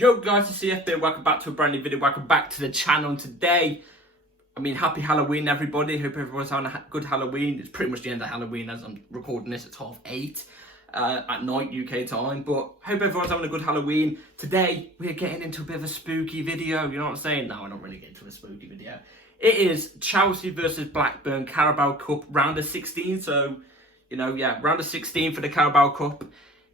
Yo guys, it's CFB, welcome back to a brand new video, welcome back to the channel. Today, happy Halloween everybody, hope everyone's having a good Halloween. It's pretty much the end of Halloween as I'm recording this at 8:30 at night UK time, but hope everyone's having a good Halloween. Today, we're getting into a bit of a spooky video, you know what I'm saying? No, I don't really get into a spooky video. It is Chelsea versus Blackburn Carabao Cup round of 16, so, round of 16 for the Carabao Cup.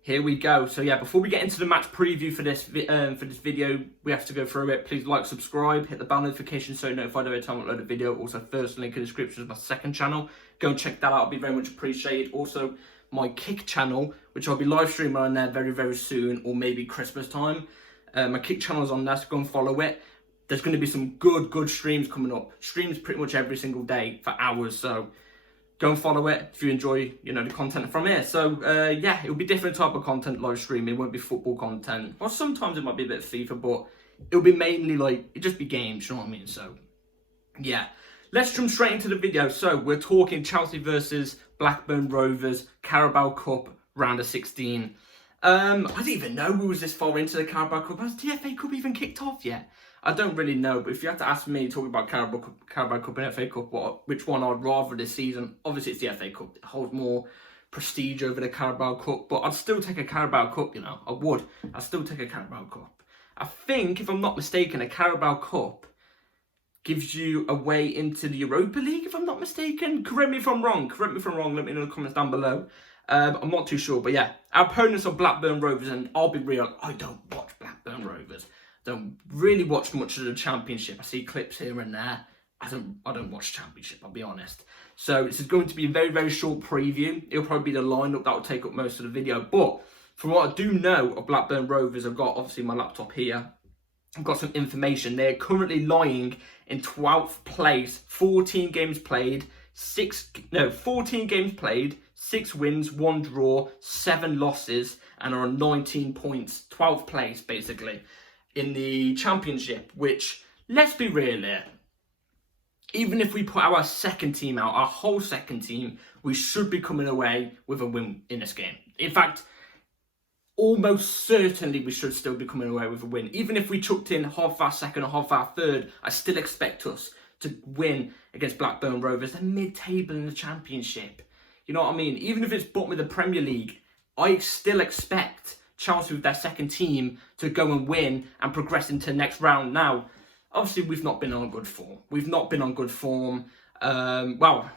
Here we go. So yeah, before we get into the match preview for this video, we have to go through it. Please like, subscribe, hit the bell notification so you're notified every time I upload a video. Also, first link in the description is my second channel. Go and check that out. It'll be very much appreciated. Also, my Kick channel, which I'll be live streaming on there very, very soon, or maybe Christmas time. My Kick channel is on there, so go and follow it. There's going to be some good streams coming up. Streams pretty much every single day for hours, so go and follow it if you enjoy, the content from here. So, yeah, it'll be different type of content, live streaming. It won't be football content. Or sometimes it might be a bit of FIFA, but it'll be mainly, it'll just be games, you know what I mean? So, yeah. Let's jump straight into the video. So, we're talking Chelsea versus Blackburn Rovers, Carabao Cup, round of 16. I didn't even know we was this far into the Carabao Cup. Has the FA Cup even kicked off yet? I don't really know, but if you had to ask me talking about Carabao Cup and FA Cup, which one I'd rather this season, obviously it's the FA Cup. It holds more prestige over the Carabao Cup, but I'd still take a Carabao Cup, I would. I'd still take a Carabao Cup. I think, if I'm not mistaken, a Carabao Cup gives you a way into the Europa League, if I'm not mistaken. Correct me if I'm wrong. Let me know in the comments down below. I'm not too sure, but yeah. Our opponents are Blackburn Rovers, and I'll be real, I don't watch Blackburn Rovers. Don't really watch much of the Championship. I see clips here and there. I don't watch Championship, I'll be honest. So this is going to be a very, very short preview. It'll probably be the lineup that will take up most of the video. But from what I do know of Blackburn Rovers, I've got obviously my laptop here. I've got some information. They're currently lying in 12th place, 14 games played, 6 wins, 1 draw, 7 losses, and are on 19 points, 12th place basically in the Championship, which, let's be real here, even if we put our second team out, our whole second team, we should be coming away with a win in this game. In fact, almost certainly we should still be coming away with a win. Even if we chucked in half our second or half our third, I still expect us to win against Blackburn Rovers. They're mid-table in the Championship. You know what I mean? Even if it's bottom of the Premier League, I still expect Chelsea with their second team to go and win and progress into the next round. Now, obviously, we've not been on good form. Well,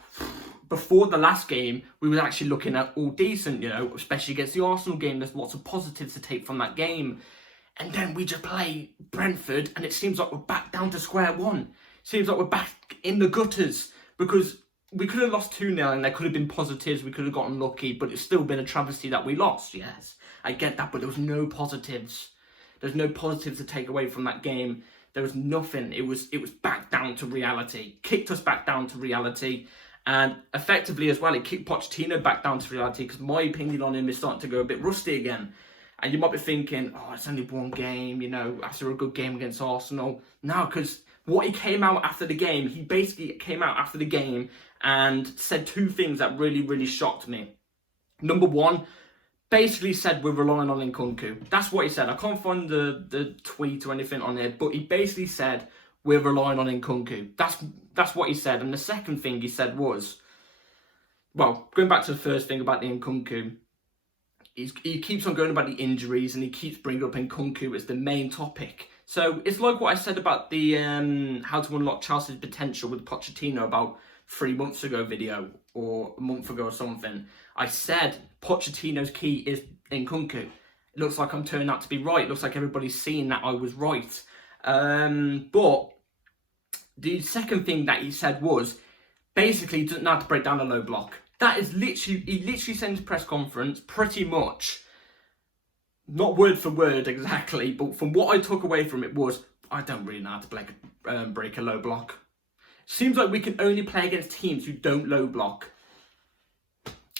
before the last game, we were actually looking at all decent, especially against the Arsenal game. There's lots of positives to take from that game. And then we just play Brentford, and it seems like we're back down to square one. Seems like we're back in the gutters, because we could have lost 2-0 and there could have been positives. We could have gotten lucky, but it's still been a travesty that we lost, yes. I get that, but there was no positives. There's no positives to take away from that game. There was nothing. It was back down to reality. Kicked us back down to reality. And effectively as well, it kicked Pochettino back down to reality, because my opinion on him is starting to go a bit rusty again. And you might be thinking, oh, it's only one game, after a good game against Arsenal. No, because what he came out after the game, he basically came out after the game and said 2 things that really, really shocked me. Number one, basically said we're relying on Nkunku. That's what he said. I can't find the tweet or anything on it, but he basically said we're relying on Nkunku. That's what he said. And the second thing he said was, well, going back to the first thing about the Nkunku, he keeps on going about the injuries and he keeps bringing up Nkunku as the main topic. So it's like what I said about the how to unlock Chelsea's potential with Pochettino about 3 months ago video, or a month ago or something. I said Pochettino's key is Nkunku. It looks like I'm turning out to be right. It looks like everybody's seeing that I was right. But the second thing that he said was, basically, he doesn't know how to break down a low block. That is literally, he literally said in his press conference, pretty much, not word for word exactly, but from what I took away from it was, I don't really know how to break a low block. Seems like we can only play against teams who don't low block.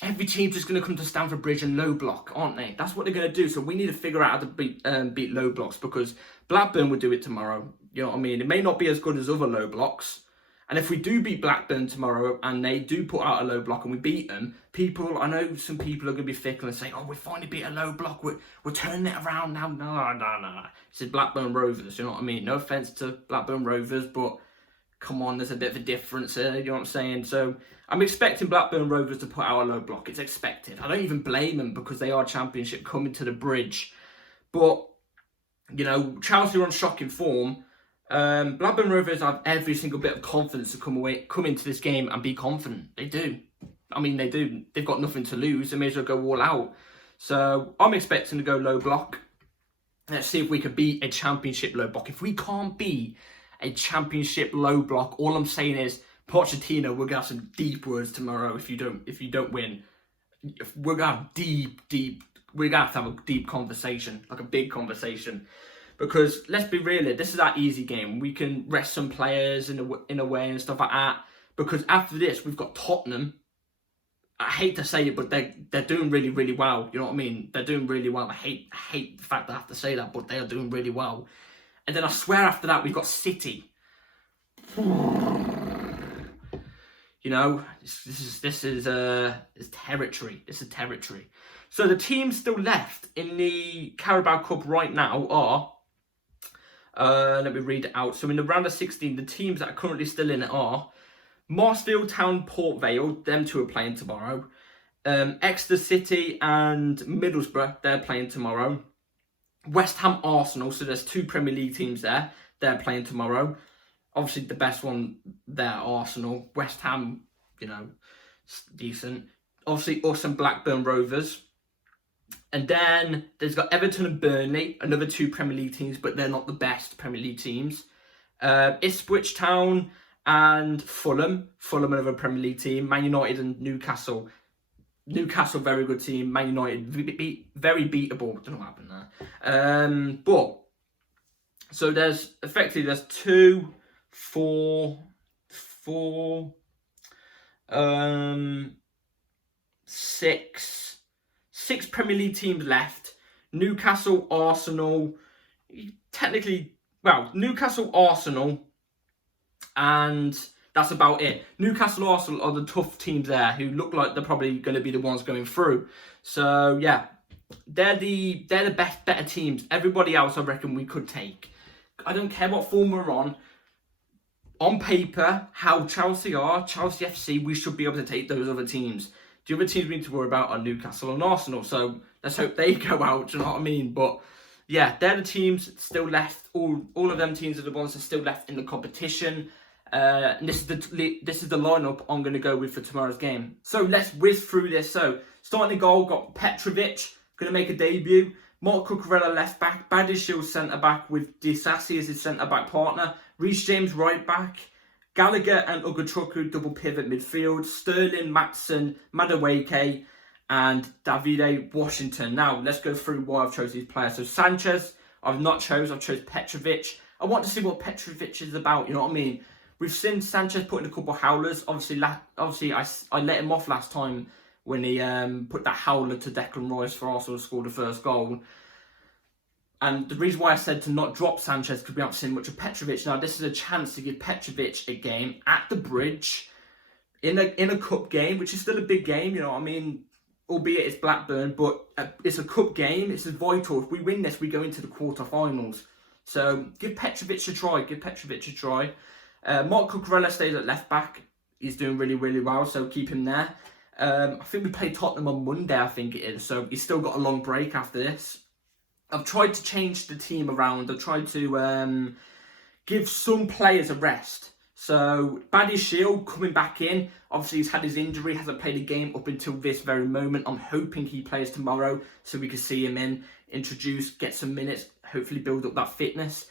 Every team's just going to come to Stamford Bridge and low block, aren't they? That's what they're going to do. So we need to figure out how to beat low blocks, because Blackburn will do it tomorrow. You know what I mean? It may not be as good as other low blocks, And if we do beat Blackburn tomorrow and they do put out a low block and we beat them, I know some people are going to be fickle and say, oh, we finally beat a low block, we're turning it around now. No. This is Blackburn Rovers, you know what I mean? No offence to Blackburn Rovers, but come on, there's a bit of a difference here, you know what I'm saying? So I'm expecting Blackburn Rovers to put out a low block. It's expected. I don't even blame them because they are Championship coming to the bridge. But, you know, Chelsea are on shocking form. Blackburn Rovers have every single bit of confidence to come into this game and be confident. They do. I mean, they do. They've got nothing to lose. They may as well go all out. So I'm expecting to go low block. Let's see if we can beat a Championship low block. If we can't beat a Championship low block, all I'm saying is, Pochettino, we're gonna have some deep words tomorrow. If you don't win, we're gonna have we're gonna have a deep conversation, like a big conversation. Because let's be real, this is our easy game. We can rest some players in a way and stuff like that. Because after this, we've got Tottenham. I hate to say it, but they're doing really, really well. You know what I mean? They're doing really well. I hate the fact that I have to say that, but they are doing really well. And then I swear after that, we've got City. You know, this is territory. This is territory. So the teams still left in the Carabao Cup right now are, let me read it out. So in the round of 16, the teams that are currently still in it are Marsfield Town, Port Vale. Them two are playing tomorrow. Exeter City and Middlesbrough, they're playing tomorrow. West Ham, Arsenal. So there's two Premier League teams there. They're playing tomorrow. Obviously, the best one there, Arsenal. West Ham, you know, decent. Obviously, us and Blackburn Rovers. And then there's got Everton and Burnley, another two Premier League teams, but they're not the best Premier League teams. Ipswich Town and Fulham. Fulham, another Premier League team. Man United and Newcastle. Newcastle, very good team. Man United, very beatable. Don't know what happened there. But, so there's 2, 4, 6 Premier League teams left. Newcastle, Arsenal, Newcastle, Arsenal, and that's about it. Newcastle, Arsenal are the tough teams there who look like they're probably going to be the ones going through. So yeah, they're the better teams. Everybody else, I reckon, we could take. I don't care what form we're on. On paper, how Chelsea are, Chelsea FC, we should be able to take those other teams. The other teams we need to worry about are Newcastle and Arsenal. So let's hope they go out, do you know what I mean? But yeah, they're the teams still left. All of them teams are the ones that are still left in the competition. And this is the lineup I'm going to go with for tomorrow's game. So let's whiz through this. So starting the goal, got Petrovic, going to make a debut. Mark Cucurella left back, Badiashile centre back with Disasi as his centre back partner, Reece James right back, Gallagher and Ugochukwu double pivot midfield, Sterling, Matson, Madueke and Davide Washington. Now let's go through why I've chosen these players. So Sanchez, I've chose Petrovic. I want to see what Petrovic is about, you know what I mean? We've seen Sanchez put in a couple of howlers. Obviously I let him off last time when he put that howler to Declan Rice for Arsenal to score the first goal. And the reason why I said to not drop Sanchez because we haven't seen much of Petrovic. Now this is a chance to give Petrovic a game at the Bridge in a cup game, which is still a big game, you know what I mean? Albeit it's Blackburn, but it's a cup game. It's vital. If we win this, we go into the quarterfinals. So give Petrovic a try. Mark Cucurella stays at left back. He's doing really, really well, so keep him there. I think we play Tottenham on Monday, I think it is. So he's still got a long break after this. I've tried to change the team around. I've tried to give some players a rest. So Badiashile coming back in. Obviously he's had his injury, hasn't played a game up until this very moment. I'm hoping he plays tomorrow so we can see him introduce, get some minutes, hopefully build up that fitness.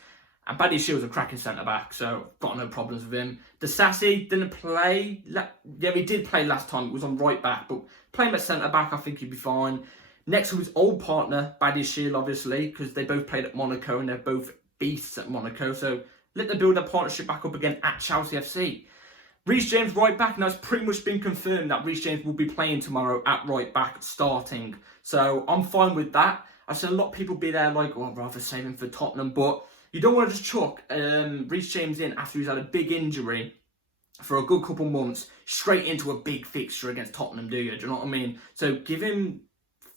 And Badiashile's a cracking centre-back, so got no problems with him. Disasi didn't play. Yeah, he did play last time. It was on right back, but playing at centre-back, I think he'd be fine. Next to his old partner, Badiashile, obviously, because they both played at Monaco and they're both beasts at Monaco. So let them build their partnership back up again at Chelsea FC. Reece James right back. Now it's pretty much been confirmed that Reece James will be playing tomorrow at right back starting. So I'm fine with that. I've seen a lot of people be there like, oh, I'd rather save him for Tottenham. But you don't want to just chuck Reece James in after he's had a big injury for a good couple months, straight into a big fixture against Tottenham, do you? Do you know what I mean? So give him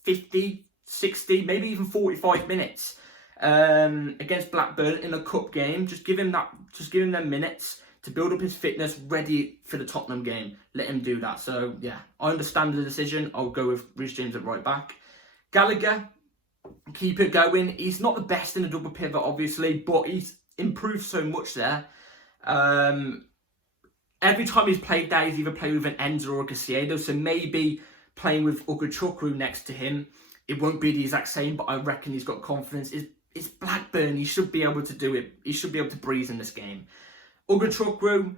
50, 60, maybe even 45 minutes against Blackburn in a cup game. Just give him them minutes to build up his fitness, ready for the Tottenham game. Let him do that. So yeah, I understand the decision. I'll go with Reece James at right back. Gallagher, keep it going. He's not the best in a double pivot, obviously, but he's improved so much there. Every time he's played there, he's either played with an Enzo or a Casiedo, so maybe playing with Ugochukwu next to him, it won't be the exact same, but I reckon he's got confidence. It's Blackburn, he should be able to do it. He should be able to breeze in this game. Ugochukwu,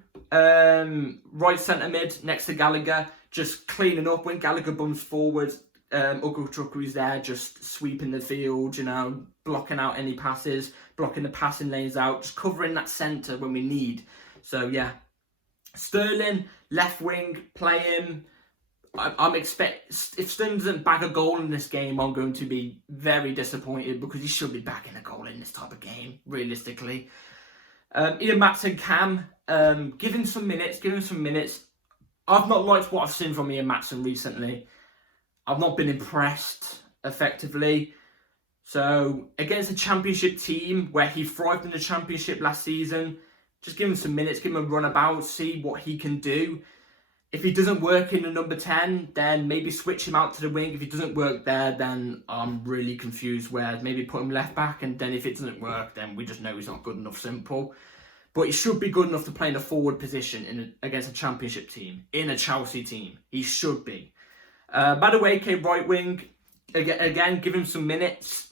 right centre mid next to Gallagher, just cleaning up. When Gallagher bumps forward, Ugochukwu is there, just sweeping the field, you know, blocking out any passes, blocking the passing lanes out, just covering that centre when we need. So yeah. Sterling, left wing, play him. If Sterling doesn't bag a goal in this game, I'm going to be very disappointed, because he should be bagging a goal in this type of game, realistically. Ian Maatsen, Cam, give him some minutes. I've not liked what I've seen from Ian Maatsen recently. I've not been impressed, effectively. So, against a championship team where he thrived in the championship last season, just give him some minutes, give him a run about, see what he can do. If he doesn't work in the number 10, then maybe switch him out to the wing. If he doesn't work there, then I'm really confused where maybe put him left back, and then if it doesn't work, then we just know he's not good enough, simple. But he should be good enough to play in a forward position against a championship team, in a Chelsea team. He should be. Madueke, right wing, again, give him some minutes.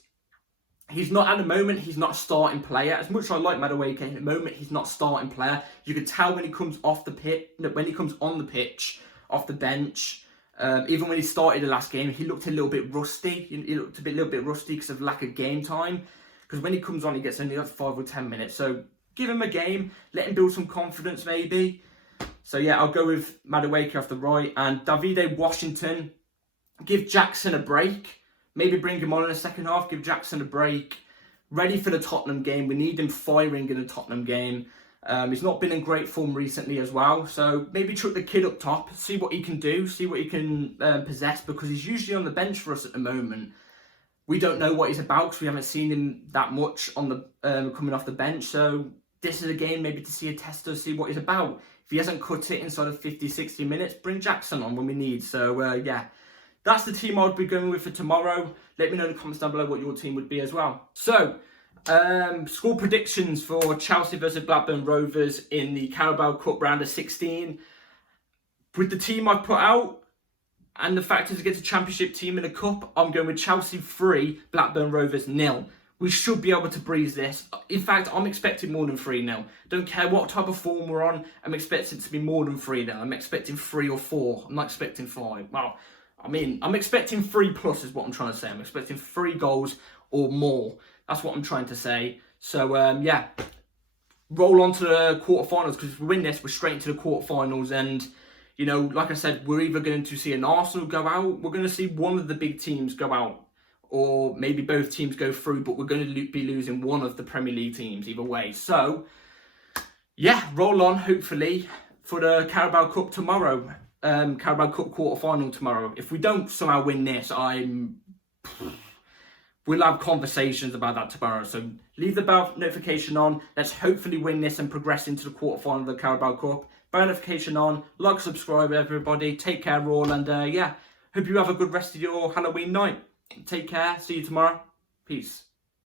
He's not, at the moment, he's not a starting player. As much as I like Madueke, at the moment, he's not a starting player. You can tell when he comes off the pitch, when he comes on the pitch, off the bench. Even when he started the last game, he looked a little bit rusty. He looked a little bit rusty because of lack of game time. Because when he comes on, he gets only like 5 or 10 minutes. So give him a game, let him build some confidence, maybe. So yeah, I'll go with Madueke off the right, and Davide Washington. Give Jackson a break. Maybe bring him on in the second half, give Jackson a break. Ready for the Tottenham game. We need him firing in the Tottenham game. He's not been in great form recently as well. So maybe chuck the kid up top, see what he can do, see what he can possess, because he's usually on the bench for us at the moment. We don't know what he's about because we haven't seen him that much on the coming off the bench. So this is a game maybe to see a tester, see what he's about. If he hasn't cut it inside of 50, 60 minutes, bring Jackson on when we need. So yeah. That's the team I would be going with for tomorrow. Let me know in the comments down below what your team would be as well. So, score predictions for Chelsea versus Blackburn Rovers in the Carabao Cup round of 16. With the team I've put out, and the fact it's against a championship team in a cup, I'm going with Chelsea 3, Blackburn Rovers 0. We should be able to breeze this. In fact, I'm expecting more than 3-0. Don't care what type of form we're on, I'm expecting it to be more than 3-0. I'm expecting 3 or 4. I'm not expecting 5. Well, I mean, I'm expecting 3+ is what I'm trying to say. I'm expecting 3 goals or more. That's what I'm trying to say. So, yeah. Roll on to the quarterfinals, because if we win this, we're straight into the quarterfinals. And, you know, like I said, we're either going to see an Arsenal go out, we're going to see one of the big teams go out, or maybe both teams go through, but we're going to be losing one of the Premier League teams either way. So, yeah, roll on, hopefully, for the Carabao Cup tomorrow. Carabao Cup quarter-final tomorrow. If we don't somehow win this, we'll have conversations about that tomorrow. So leave the bell notification on. Let's hopefully win this and progress into the quarter-final of the Carabao Cup. Bell notification on. Like, subscribe, everybody. Take care all, and yeah, hope you have a good rest of your Halloween night. Take care. See you tomorrow. Peace.